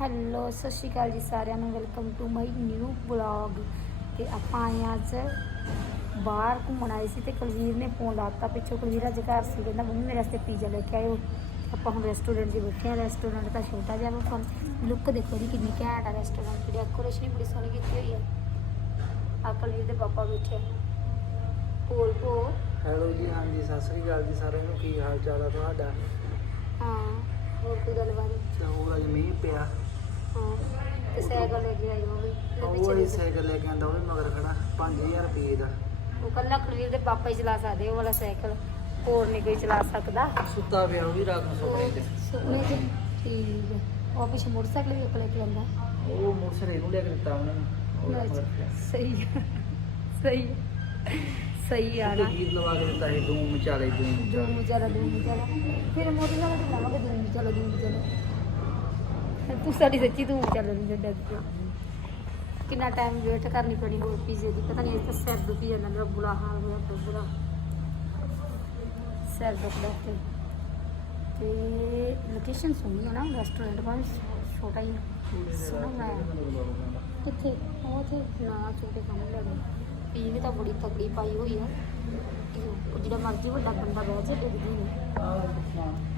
Hello ਸਤਿ ਸ਼੍ਰੀ ਅਕਾਲ ਜੀ ਸਾਰਿਆਂ ਨੂੰ welcome to my new blog ਤੇ ਆਪਾਂ ਆਏ ਹਾਂ ਅੱਜ ਬਾਹਰ ਘੁੰਮਣ ਆਏ ਸੀ ਤੇ ਕੁਲਵੀਰ ਨੇ ਫੋਨ ਲਾਤਾ ਪਿੱਛੋਂ ਕੁਲਵੀਰ ਅੱਜ ਘਰ ਸੀ ਕਹਿੰਦਾ ਮੰਮੀ ਮੇਰੇ ਵਾਸਤੇ ਪੀਜ਼ਾ ਲੈ ਕੇ ਆਇਓ ਆਪਾਂ ਹੁਣ ਰੈਸਟੋਰੈਂਟ 'ਚ ਬੈਠੇ ਆ ਰੈਸਟੋਰੈਂਟ ਤਾਂ ਛੋਟਾ ਜਿਹਾ ਵਾ ਪਰ ਲੁੱਕ ਦੇਖੋ ਜੀ ਕਿੰਨੀ ਘੈਂਟ ਆ ਰੈਸਟੋਰੈਂਟ ਦੀ ਡੈਕੋਰੇਸ਼ਨ ਵੀ ਬੜੀ ਸੋਹਣੀ ਕੀਤੀ ਹੋਈ ਆ ਆ ਕੁਲਵੀਰ ਦੇ ਪਾਪਾ ਬੈਠੇ ਕੋਲ ਕੋ ਹੈਲੋ ਜੀ ਹਾਂਜੀ ਸਤਿ ਸ੍ਰੀ ਅਕਾਲ ਜੀ ਸਾਰਿਆਂ ਨੂੰ ਕੀ ਹਾਲ ਚਾਲ ਆ ਤੁਹਾਡਾ ਹਾਂ ਹੋਰ ਕੋਈ ਗੱਲਬਾਤ ਤੇ ਹੋਰ ਅੱਜ ਮੀਂਹ ਪਿਆ। ਹਾਂ ਤੇ ਸਾਈਕਲ ਲੈ ਕੇ ਆਈ ਉਹ ਵੀ ਉਹਦੇ ਉਹ ਪਿੱਛੇ ਵਾਲੀ ਦੇਖੋ। ਸਾਈਕਲ ਲੈ ਕੇ ਆਂਦਾ ਉਹ ਵੀ ਮਗਰ ਖੜਾ 5000 ਰੁਪਏ ਦਾ। ਉਹ ਕੱਲਾ ਕੁਲਵੀਰ ਦੇ ਪਾਪਾ ਹੀ ਚਲਾ ਸਕਦੇ ਉਹ ਵਾਲਾ ਸਾਈਕਲ। ਹੋਰ ਨਹੀਂ ਕੋਈ ਚਲਾ ਸਕਦਾ। ਸੁੱਤਾ ਪਿਆ ਉਹ ਵੀ ਰਾਤ ਨੂੰ ਸੁਪਨੇ 'ਚ ਸੁਪਨੇ ਚ ਠੀਕ ਹੈ ਉਹ ਪਿੱਛੇ ਮੋਟਰਸਾਈਕਲ ਵੀ ਇੱਕ ਲੈ ਕੇ ਆਂਦਾ ਉਹ ਮੋਟਰਸਾਈਕਲ ਇਹਨੂੰ ਲੈ ਕੇ ਦਿੱਤਾ ਉਹਨੇ। ਉਹ ਮਗਰ ਪਿਆ। ਸਹੀ ਹੈ। ਸਹੀ ਆ। सही आ तो रहा गीत लगा के देता है धूम चले धूम धूम चला धूम चला फिर मोदी लगा के लावा के धूम चला धूम चला तू साड़ी सच्ची धूम चला धूम चला कितना टाइम वेट करनी पड़ी वो पिज्जे की पता नहीं इसका सिर दुखी है ना बुरा हाल हुआ तो बुरा। सिर दुखदा ते। ते लोकेशन सोहनी है ना रेस्टोरेंट बस छोटा ही। सुना बनाया कितने और थे ना छोटे कमरे लगे ਪੀ ਵੀ ਤਾਂ ਬੜੀ ਤਕੜੀ ਪਾਈ ਹੋਈ ਆ। ਉਹ ਜਿਹੜਾ ਮਰਜ਼ੀ ਵੱਡਾ ਬੰਦਾ ਬਹਿ ਜਾ ਡਿੱਗਦੀ ਨਹੀਂ